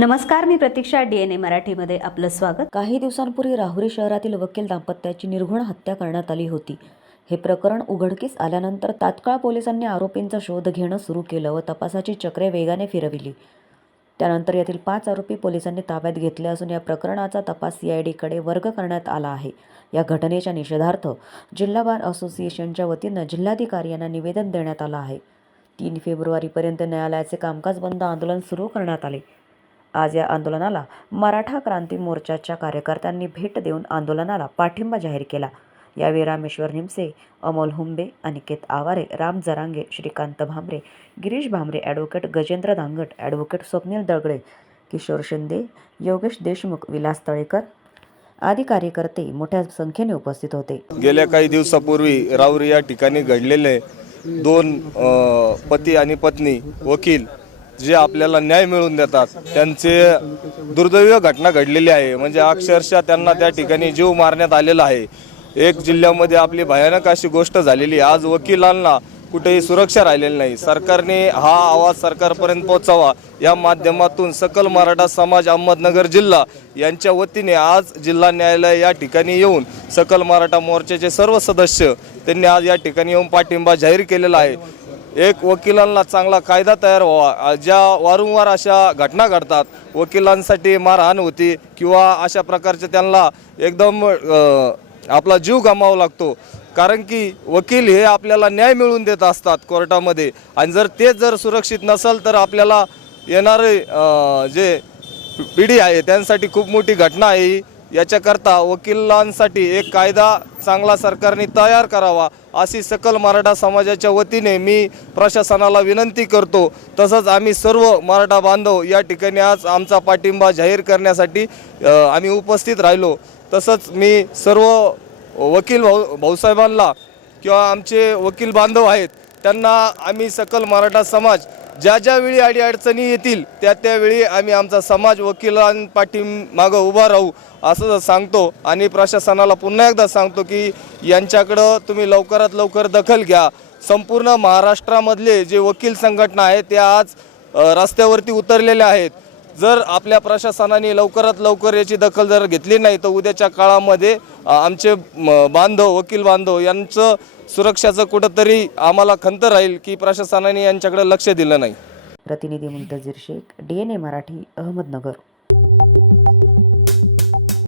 नमस्कार मी प्रतीक्षा D N ए मराठीमध्ये आपलं स्वागत. काही दिवसांपूर्वी राहुरी शहरातील वकील दाम्पत्याची निर्घुण हत्या करण्यात आली होती. हे प्रकरण उघडकीस आल्यानंतर तात्काळ पोलिसांनी आरोपींचा शोध घेणं सुरू केलं व तपासाची चक्रे वेगाने फिरविली. त्यानंतर यातील पाच आरोपी पोलिसांनी ताब्यात घेतले असून या प्रकरणाचा तपास सीआयडीकडे वर्ग करण्यात आला आहे. या घटनेच्या निषेधार्थ जिल्हा बार असोसिएशनच्या वतीनं जिल्हाधिकारी यांना निवेदन देण्यात आलं आहे. तीन फेब्रुवारीपर्यंत न्यायालयाचे कामकाज बंद आंदोलन सुरू करण्यात आले. आज या आंदोलनाला मराठा क्रांती मोर्चाच्या कार्यकर्त्यांनी भेट देऊन आंदोलनाला पाठिंबा जाहीर केला. यावेळी रामेश्वर निमसे अमोल हुंबे अनिकेत आवारे राम जरांगे श्रीकांत भांबरे गिरीश भांबरे ॲडव्होकेट गजेंद्र दांगट ॲडव्होकेट स्वप्नील दगडे किशोर शिंदे योगेश देशमुख विलास तळेकर आदी कार्यकर्ते मोठ्या संख्येने उपस्थित होते. गेल्या काही दिवसापूर्वी राऊर या ठिकाणी घडलेले दोन पती आणि पत्नी वकील जे आपल्याला न्याय मिळवून देतात त्यांचे दुर्दैवी घटना घडलेली आहे. म्हणजे अक्षरशः त्यांना त्या ठिकाणी जीव मारण्यात आलेला आहे. एक जिल्ह्यामध्ये आपली भयानक अशी गोष्ट झालेली आहे. आज वकिलांना कुठेही सुरक्षा राहिलेली नाही. सरकारने हा आवाज सरकारपर्यंत पोहोचावा. या माध्यमातून सकल मराठा समाज अहमदनगर जिल्हा यांच्या वतीने आज जिल्हा न्यायालय या ठिकाणी येऊन सकल मराठा मोर्चाचे सर्व सदस्य त्यांनी आज या ठिकाणी येऊन पाठिंबा जाहीर केलेला आहे. एक वकिलांना चांगला कायदा तयार व्हावा. ज्या वारंवार अशा घटना घडतात वकिलांसाठी मारहाण होती किंवा अशा प्रकारचे त्यांना एकदम आपला जीव गमावा लागतो. कारण की वकील हे आपल्याला न्याय मिळवून देत असतात कोर्टामध्ये. आणि जर तेच जर सुरक्षित नसेल तर आपल्याला येणारे जे पिढी आहे त्यांसाठी खूप मोठी घटना आहे ही. याच्याकरता वकिलांसाठी एक कायदा चांगला सरकारने तयार करावा अशी सकल मराठा समाजाच्या वतीने मी प्रशासनाला विनंती करतो. तसंच आम्ही सर्व मराठा बांधव या ठिकाणी आज आमचा पाठिंबा जाहीर करण्यासाठी आम्ही उपस्थित राहिलो. तसंच मी सर्व वकील भाऊ भाऊसाहेबांना किंवा आमचे वकील बांधव आहेत त्यांना आम्ही सकल मराठा समाज ज्या ज्यावेळी अडीअडचणी येतील त्या त्यावेळी आम्ही आमचा समाज वकिलांपाठीमागं उभा राहू असं सांगतो. आणि प्रशासनाला पुन्हा एकदा सांगतो की यांच्याकडं तुम्ही लवकरात लवकर दखल घ्या. संपूर्ण महाराष्ट्रामधले जे वकील संघटना आहेत त्या आज रस्त्यावरती उतरलेल्या आहेत. जर आपल्या प्रशासनाने लवकरात लवकर याची दखल जर घेतली नाही तर उद्याच्या काळामध्ये आमचे बांधव वकील बांधव यांचं सुरक्षाचं कुठंतरी आम्हाला खंत राहील की प्रशासनाने यांच्याकडे लक्ष दिलं नाही. प्रतिनिधी Muntazir Shaikh D N A Marathi Ahmednagar.